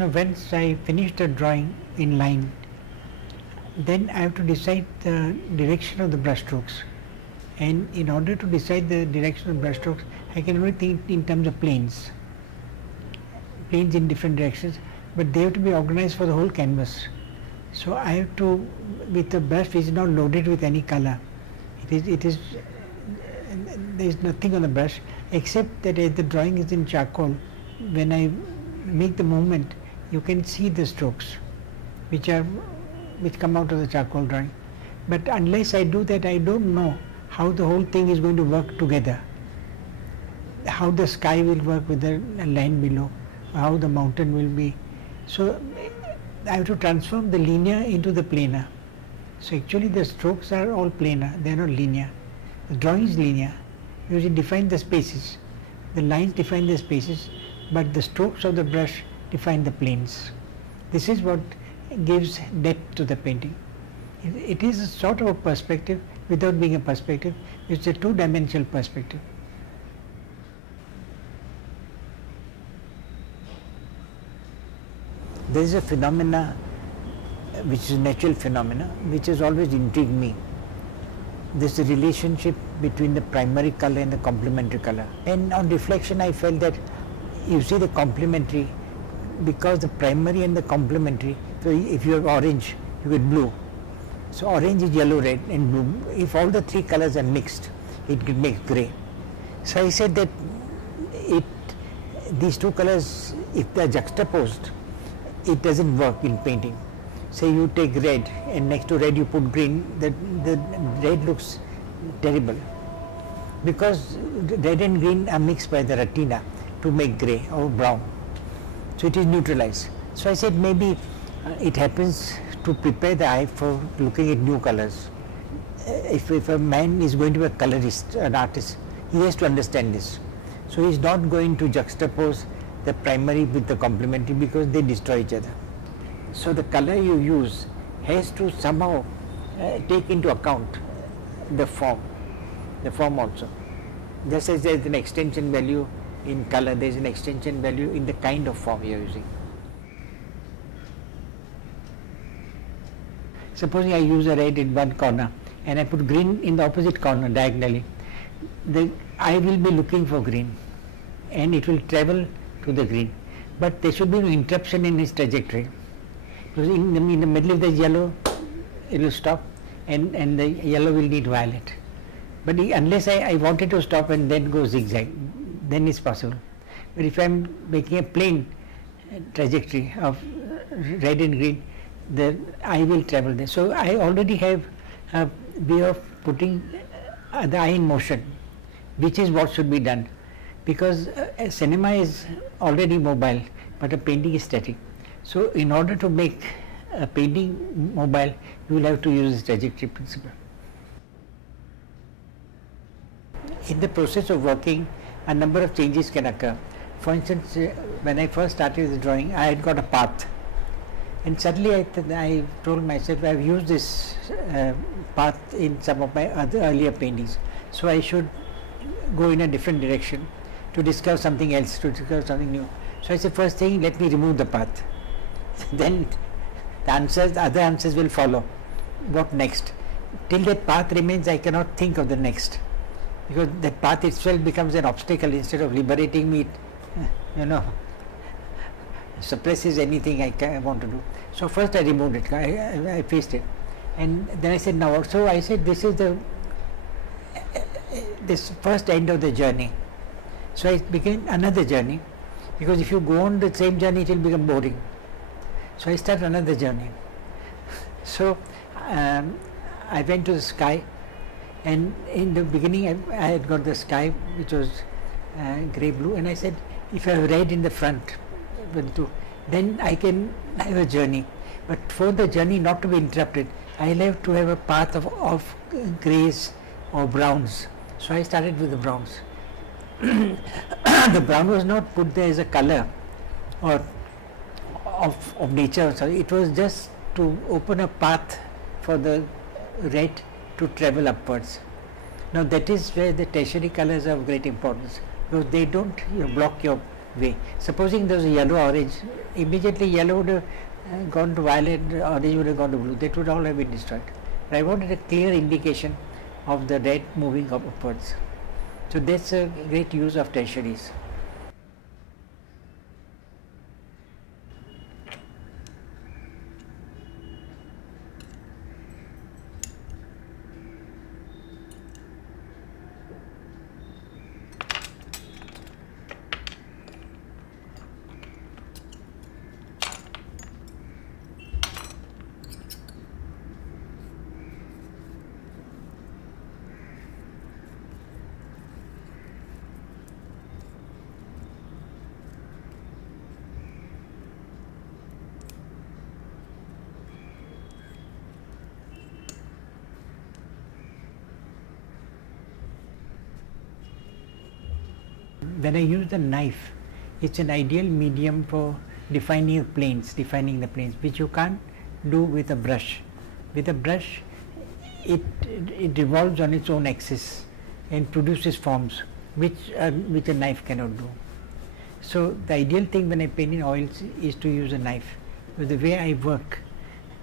Now once I finish the drawing in line, then I have to decide the direction of the brush strokes, and in order to decide the direction of brush strokes, I can only think in terms of planes in different directions, but they have to be organized for the whole canvas. So I have to, with the brush which is not loaded with any color, there is nothing on the brush except that as the drawing is in charcoal, when I make the movement, you can see the strokes which come out of the charcoal drawing. But unless I do that, I don't know how the whole thing is going to work together, how the sky will work with the line below, how the mountain will be. So I have to transform the linear into the planar. So actually the strokes are all planar, they are not linear. The drawing is linear because it defines the spaces. The lines define the spaces, but the strokes of the brush define the planes. This is what gives depth to the painting. It is a sort of a perspective without being a perspective. It's a two-dimensional perspective. There is a phenomena which is a natural phenomena which has always intrigued me. This relationship between the primary color and the complementary color. And on reflection I felt that you see the complementary, because the primary and the complementary, so if you have orange, you get blue. So orange is yellow, red and blue. If all the three colors are mixed, it makes grey. So I said that these two colors, if they are juxtaposed, it doesn't work in painting. Say you take red and next to red you put green, the red looks terrible, because red and green are mixed by the retina to make grey or brown. So it is neutralized. So I said maybe it happens to prepare the eye for looking at new colors. If a man is going to be a colorist, an artist, he has to understand this. So he is not going to juxtapose the primary with the complementary because they destroy each other. So the color you use has to somehow take into account the form also. Just as there is an extension value in color, there is an extension value in the kind of form you are using. Supposing I use a red in one corner and I put green in the opposite corner diagonally, the eye will be looking for green and it will travel to the green, but there should be no interruption in its trajectory, because in the middle of the yellow it will stop and the yellow will need violet. But unless I want it to stop and then go zigzag, then it's possible. But if I am making a plain trajectory of red and green, the eye will travel there. So I already have a way of putting the eye in motion, which is what should be done, because cinema is already mobile but a painting is static. So in order to make a painting mobile, you will have to use this trajectory principle. In the process of working, a number of changes can occur. For instance, when I first started the drawing, I had got a path, and suddenly I told myself I have used this path in some of my earlier paintings, so I should go in a different direction to discover something else, to discover something new. So I said, first thing, let me remove the path. Then the other answers will follow. What next? Till that path remains, I cannot think of the next, because that path itself becomes an obstacle. Instead of liberating me, it suppresses anything I want to do. So first I removed it, I faced it, and then I said, now, so I said, this is this first end of the journey. So I began another journey, because if you go on the same journey, it will become boring. So I start another journey. So I went to the sky, and in the beginning I had got the sky which was grey blue, and I said, if I have red in the front, then I can have a journey. But for the journey not to be interrupted, I will have to have a path of greys or browns. So I started with the browns. The brown was not put there as a color or of nature, so it was just to open a path for the red to travel upwards. Now that is where the tertiary colors are of great importance, because they don't block your way. Supposing there was a yellow orange, immediately yellow would have gone to violet, orange would have gone to blue. That would all have been destroyed. But I wanted a clear indication of the red moving upwards. So that's a great use of tertiaries. When I use the knife, it's an ideal medium for defining the planes, which you can't do with a brush. With a brush, it revolves on its own axis and produces forms which a knife cannot do. So the ideal thing when I paint in oils is to use a knife. But the way I work,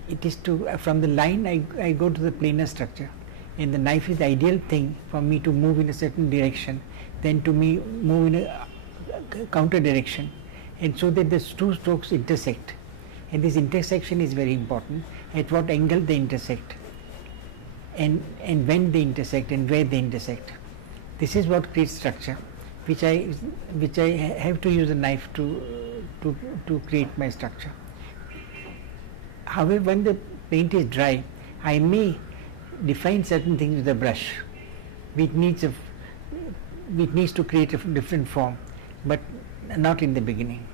it is to, from the line I go to the planar structure, and the knife is the ideal thing for me to move in a certain direction, then to me move in a counter direction, and so that the two strokes intersect. And this intersection is very important, at what angle they intersect, and when they intersect and where they intersect. This is what creates structure, which I have to use a knife to create my structure. However, when the paint is dry, I may define certain things with a brush, which needs to create a different form, but not in the beginning.